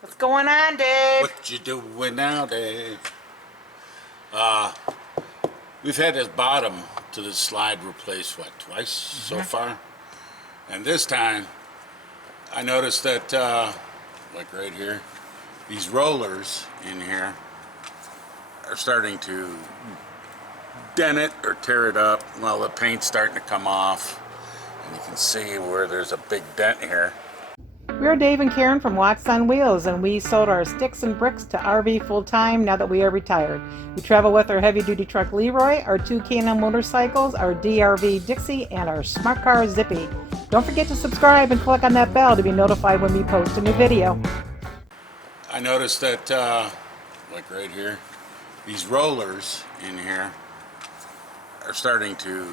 What's going on, Dave? What you doing now, Dave? We've had this bottom to the slide replaced, what, twice so far? And this time, I noticed that, like right here, these rollers in here are starting to dent it or tear it up. Well, the paint's starting to come off, and you can see where there's a big dent here. We're Dave and Karen from Watts on Wheels, and we sold our sticks and bricks to RV full-time now that we are retired. We travel with our heavy-duty truck Leroy, our two K&M motorcycles, our DRV Dixie, and our smart car Zippy. Don't forget to subscribe and click on that bell to be notified when we post a new video. I noticed that, like right here, these rollers in here are starting to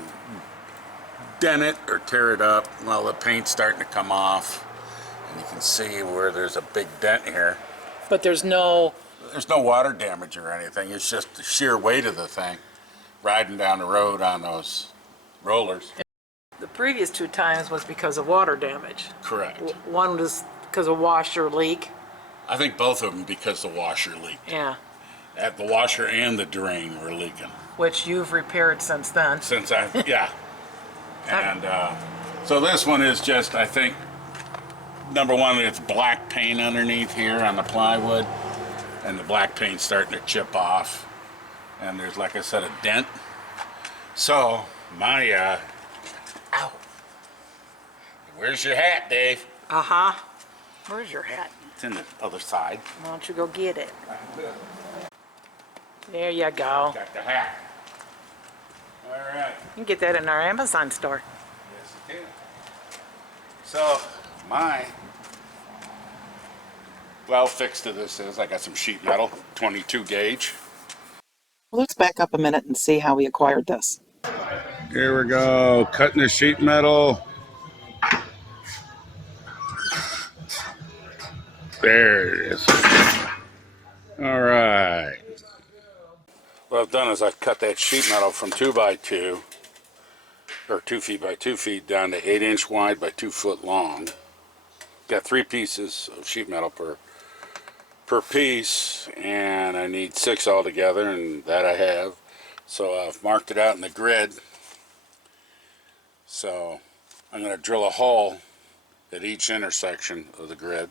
dent it or tear it up. Well, the paint's starting to come off, and you can see where there's a big dent here. But there's no water damage or anything. It's just the sheer weight of the thing riding down the road on those rollers. The previous two times was because of water damage. Correct. One was because of washer leak. I think both of them because the washer leaked. Yeah. The washer and the drain were leaking. Which you've repaired since then. Yeah. And so this one is just, I think, number one, it's black paint underneath here on the plywood, and the black paint's starting to chip off, and there's, like I said, a dent. So my ow, where's your hat, Dave? Where's your hat? It's in the other side. Why don't you go get it? There you go. Got the hat. All right. You can get that in our Amazon store. Yes, you can. So my well fix to this is I got some sheet metal, 22 gauge. Well, let's back up a minute and see how we acquired this. Here we go, cutting the sheet metal. There it is. All right. What I've done is I've cut that sheet metal from 2x2, or 2 feet by 2 feet, down to 8-inch wide by 2 foot long. Got 3 pieces of sheet metal per piece, and I need 6 altogether, and that I have. So I've marked it out in the grid. So I'm going to drill a hole at each intersection of the grid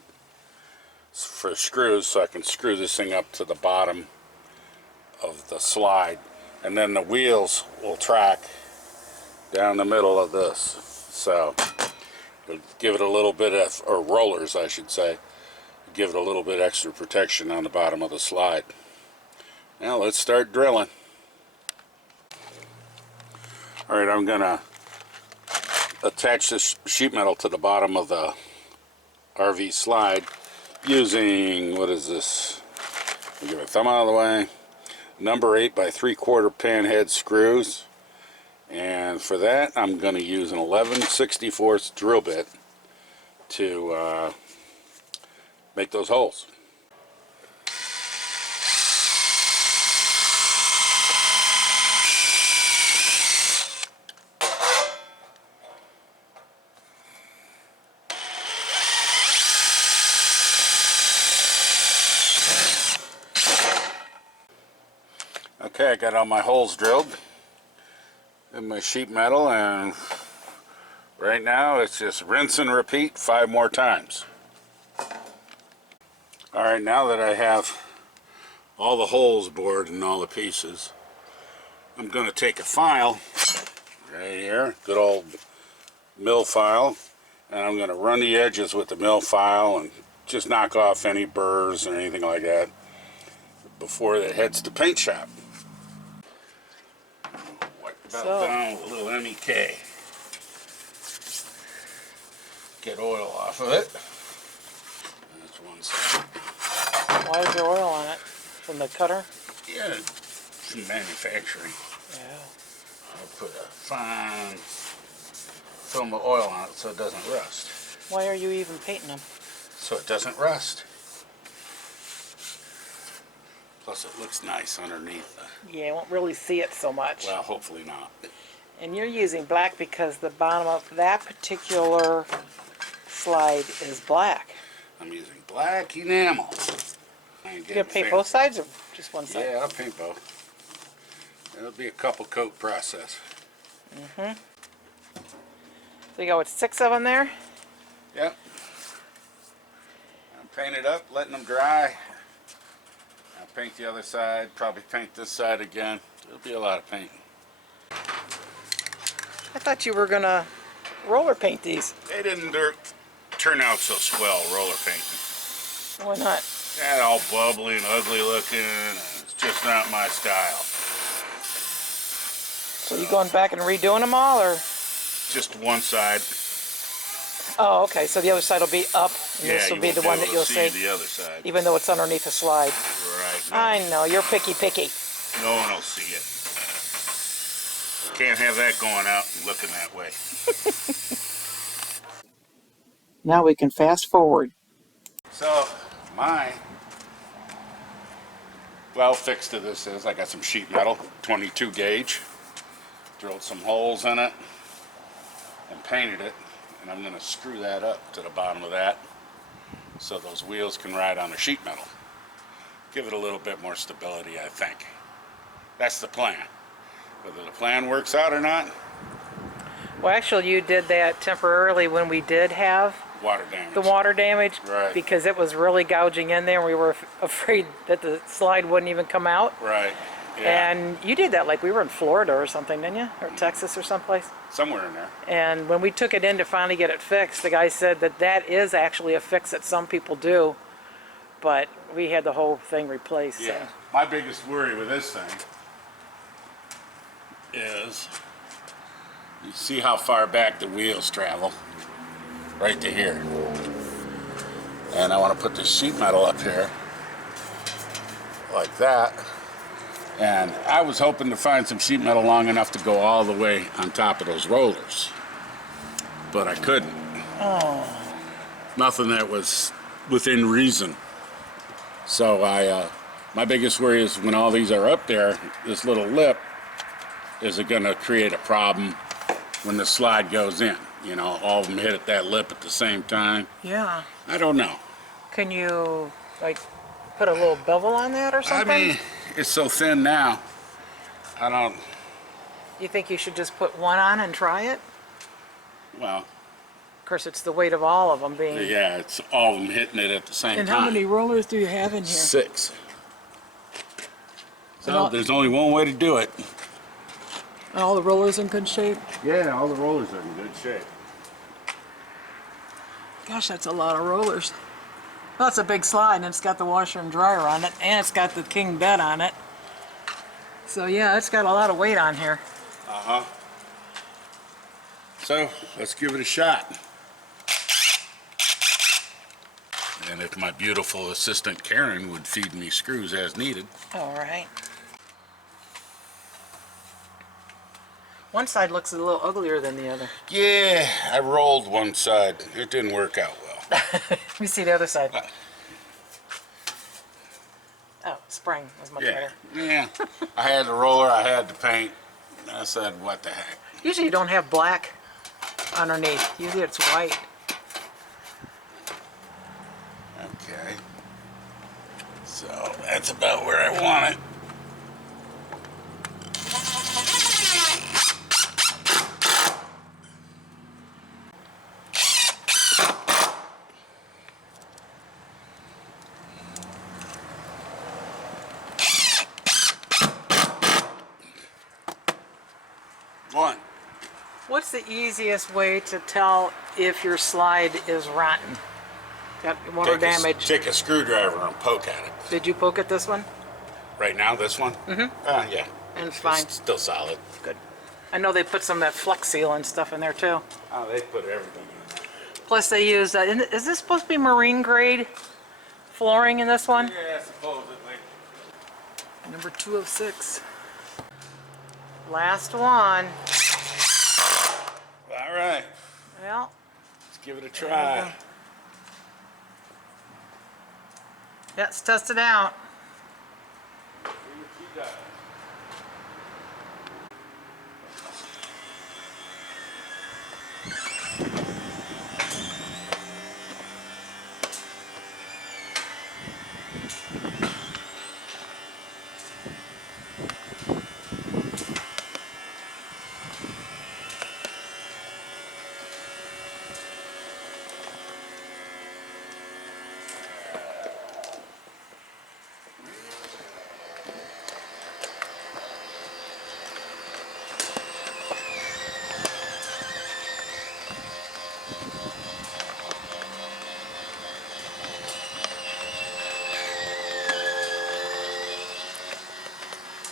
for screws, so I can screw this thing up to the bottom of the slide, and then the wheels will track down the middle of this. So it'll give it a little bit of, or rollers I should say, give it a little bit extra protection on the bottom of the slide. Now let's start drilling. Alright, I'm gonna attach this sheet metal to the bottom of the RV slide using, what is this? I'll give it a thumb out of the way. Number 8 by 3/4 pan head screws. And for that, I'm going to use an 11/64 drill bit to make those holes. Okay, I got all my holes drilled in my sheet metal, and right now it's just rinse and repeat 5 more times. Alright, now that I have all the holes bored and all the pieces, I'm going to take a file right here, good old mill file, and I'm going to run the edges with the mill file and just knock off any burrs or anything like that before it heads to paint shop. Down with a little MEK. Get oil off of it. That's one side. Why is there oil on it? From the cutter? Yeah, from manufacturing. Yeah. I'll put a fine film of oil on it so it doesn't rust. Why are you even painting them? So it doesn't rust. Plus it looks nice underneath. Yeah, you won't really see it so much. Well, hopefully not. And you're using black because the bottom of that particular slide is black. I'm using black enamel. You gonna paint both sides or just one side? Yeah, I'll paint both. It'll be a couple coat process. So you got what, 6 of them there? Yep. I'll paint it up, letting them dry. I'll paint the other side, probably paint this side again. It'll be a lot of painting. I thought you were gonna roller paint these. They didn't turn out so swell roller painting. Why not? Yeah, all bubbly and ugly looking. And it's just not my style. So you going back and redoing them all, or? Just one side. Oh, okay. So the other side will be up, and Yeah, this will you be won't the one able that to you'll see see, the other side. even though it's underneath a slide. Right. I know, you're picky. No one will see it. Can't have that going out and looking that way. Now we can fast forward. So, my well fix to this is I got some sheet metal, 22 gauge. Drilled some holes in it and painted it. And I'm going to screw that up to the bottom of that so those wheels can ride on the sheet metal. Give it a little bit more stability, I think. That's the plan. Whether the plan works out or not, Well, actually, you did that temporarily when we did have water damage. the water damage, Right. because it was really gouging in there. We were afraid that the slide wouldn't even come out. Right. Yeah. And you did that like we were in Florida or something, didn't you? Or Texas or someplace. Somewhere in there. And when we took it in to finally get it fixed, the guy said that that is actually a fix that some people do, but we had the whole thing replaced. Yeah. So. My biggest worry with this thing is you see how far back the wheels travel. Right to here. And I want to put this sheet metal up here like that. And I was hoping to find some sheet metal long enough to go all the way on top of those rollers. But I couldn't. Oh. Nothing that was within reason. So my biggest worry is when all these are up there, this little lip, is it going to create a problem when the slide goes in? You know, all of them hit at that lip at the same time. Yeah. I don't know. Can you, like, put a little bevel on that or something? I mean, it's so thin now. I don't, You think you should just put one on and try it? well, Of course, it's the weight of all of them being... yeah, it's all of them hitting it at the same And time. how many rollers do you have in here? 6. And all- So there's only one way to do it. Are all the rollers in good shape? Yeah, all the rollers are in good shape. Gosh, that's a lot of rollers. Well, it's a big slide, and it's got the washer and dryer on it, and it's got the king bed on it. So yeah, it's got a lot of weight on here. Uh-huh. So, let's give it a shot. And if my beautiful assistant Karen would feed me screws as needed. All right. One side looks a little uglier than the other. Yeah, I rolled one side. It didn't work out well. Let me see the other side. Oh, spring was much Yeah, better. yeah. I had the roller, I had the paint. I said, what the heck? Usually you don't have black underneath. Usually it's white. Okay. So, that's about where I want it. One. What's the easiest way to tell if your slide is rotten? Got water damage. Take a screwdriver and poke at it. Did you poke at this one? Right now, this one? Mm-hmm. Yeah. And it's fine. It's still solid. Good. I know they put some of that Flex Seal and stuff in there too. Oh, they put everything in there. Plus they use, is this supposed to be marine grade flooring in this one? Yeah, supposedly. Number 2 of 6. Last one. All right. Well, Let's give it a try. let's test it out. See what she does.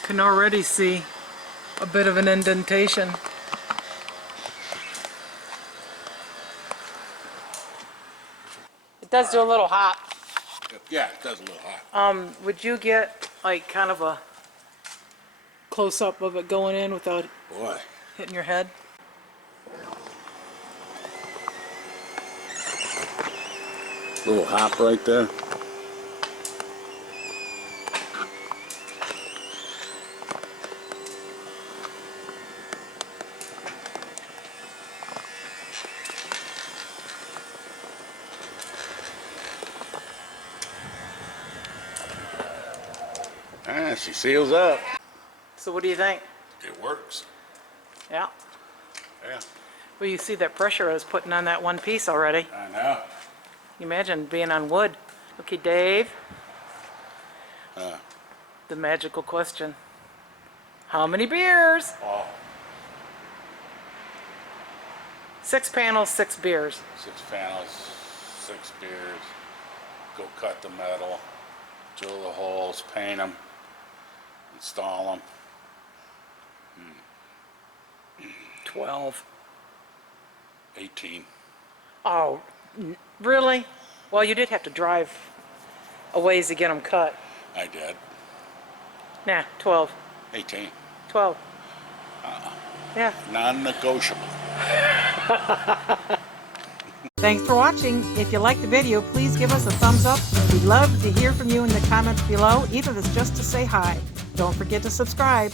Can already see a bit of an indentation. It does do a little hot. Yeah, it does a little hot. Would you get like kind of a close-up of it going in without Boy. hitting your head? Little hop right there. Ah, she seals up. So what do you think? It works. Yeah. Yeah, Well, you see that pressure I was putting on that one piece already. I know. You imagine being on wood. Okay, Dave. The magical question. How many beers? Oh, 6 panels, 6 beers. 6 panels, 6 beers. Go cut the metal, drill the holes, paint them, install them. 12. 18. Oh, really? Well, you did have to drive a ways to get them cut. I did. Nah, 12. 18. 12. Yeah. Non-negotiable. Thanks for watching. If you liked the video, please give us a thumbs up. We'd love to hear from you in the comments below, even if it's just to say hi. Don't forget to subscribe.